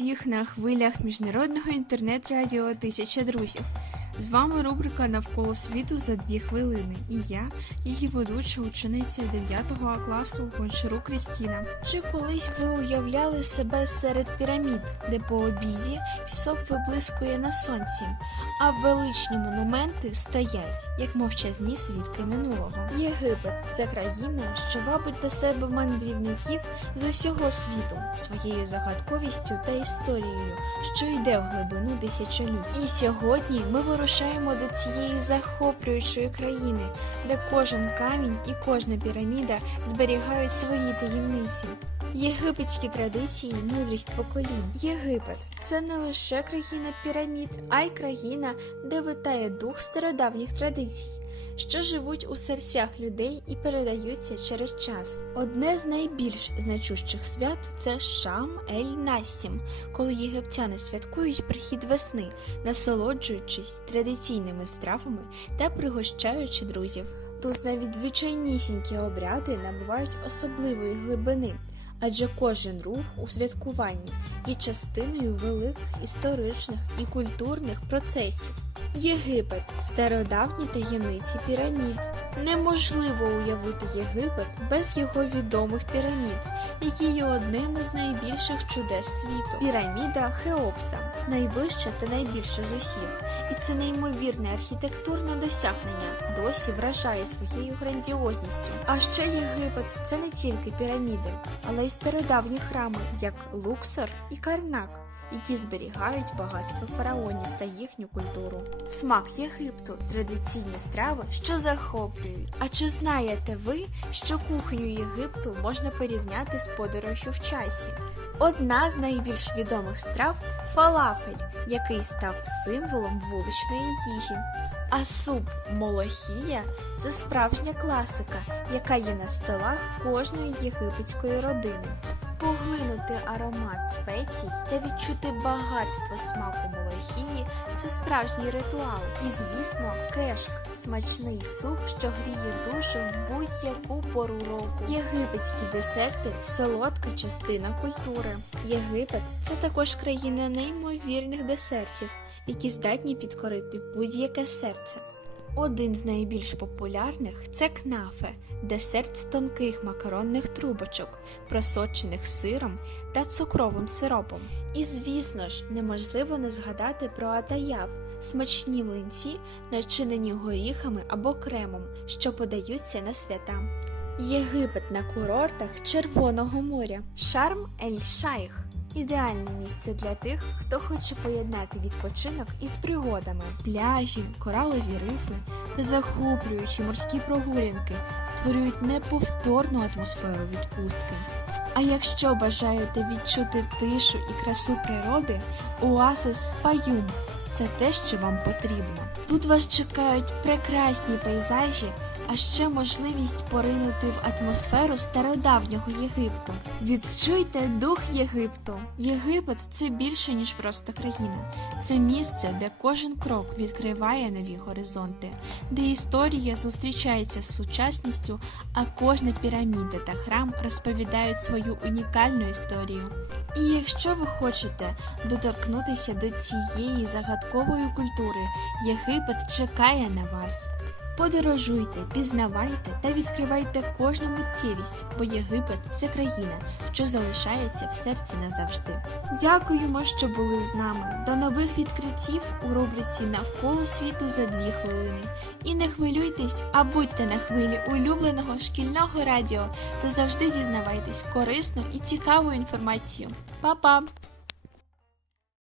Усіх на хвилях міжнародного інтернет-радіо Тисяча друзів. З вами рубрика Навколо світу за дві хвилини. І я, її ведуча учениця 9 класу Гончару Крістіна. Чи колись ви уявляли себе серед пірамід, де по обіді пісок виблискує на сонці, а величні монументи стоять, як мовчазні свідки минулого? Єгипет це країна, що вабить до себе мандрівників з усього світу своєю загадковістю та історією, що йде в глибину тисячоліть. І сьогодні ми вирушаємо до цієї захоплюючої країни, де кожен камінь і кожна піраміда зберігають свої таємниці. Єгипетські традиції, мудрість поколінь. Єгипет це не лише країна пірамід, а й країна, де витає дух стародавніх традицій що живуть у серцях людей і передаються через час. Одне з найбільш значущих свят це Шам Ель Нассім, коли єгиптяни святкують прихід весни, насолоджуючись традиційними стравами та пригощаючи друзів. Тут навіть звичайнісінькі обряди набувають особливої глибини. Адже кожен рух у святкуванні є частиною великих історичних і культурних процесів. Єгипет стародавні таємниці пірамід. Неможливо уявити Єгипет без його відомих пірамід, які є одним із найбільших чудес світу. Піраміда Хеопса найвища та найбільша з усіх, і це неймовірне архітектурне досягнення досі вражає своєю грандіозністю. А ще Єгипет це не тільки піраміди, але й стародавні храми, як Луксор і Карнак які зберігають багатство фараонів та їхню культуру. Смак Єгипту традиційні страви, що захоплюють. А чи знаєте ви, що кухню Єгипту можна порівняти з подорожю в часі? Одна з найбільш відомих страв фалафель, який став символом вуличної їжі. А суп молохія це справжня класика, яка є на столах кожної єгипетської родини поглинути аромат спецій та відчути багатство смаку молохії це справжній ритуал. І, звісно, кешк смачний суп, що гріє душу в будь-яку пору року. Єгипетські десерти солодка частина культури. Єгипет це також країна неймовірних десертів, які здатні підкорити будь-яке серце. Один з найбільш популярних це кнафе, десерт з тонких макаронних трубочок, просочених сиром та цукровим сиропом. І, звісно ж, неможливо не згадати про атаяв, смачні млинці, начинені горіхами або кремом, що подаються на свята. Єгипет на курортах Червоного моря, шарм ель-шайх. Ідеальне місце для тих, хто хоче поєднати відпочинок із пригодами, пляжі, коралові рифи та захоплюючі морські прогулянки створюють неповторну атмосферу відпустки. А якщо бажаєте відчути тишу і красу природи, оазис Фаюм це те, що вам потрібно. Тут вас чекають прекрасні пейзажі а ще можливість поринути в атмосферу стародавнього Єгипту. Відчуйте дух Єгипту. Єгипет це більше ніж просто країна. Це місце, де кожен крок відкриває нові горизонти, де історія зустрічається з сучасністю, а кожна піраміда та храм розповідають свою унікальну історію. І якщо ви хочете доторкнутися до цієї загадкової культури, Єгипет чекає на вас. Подорожуйте, пізнавайте та відкривайте кожну миттєвість, бо Єгипет це країна, що залишається в серці назавжди. Дякуємо, що були з нами. До нових відкриттів у рубриці Навколо світу за дві хвилини. І не хвилюйтесь, а будьте на хвилі улюбленого шкільного радіо та завжди дізнавайтесь корисну і цікаву інформацію. Па-па!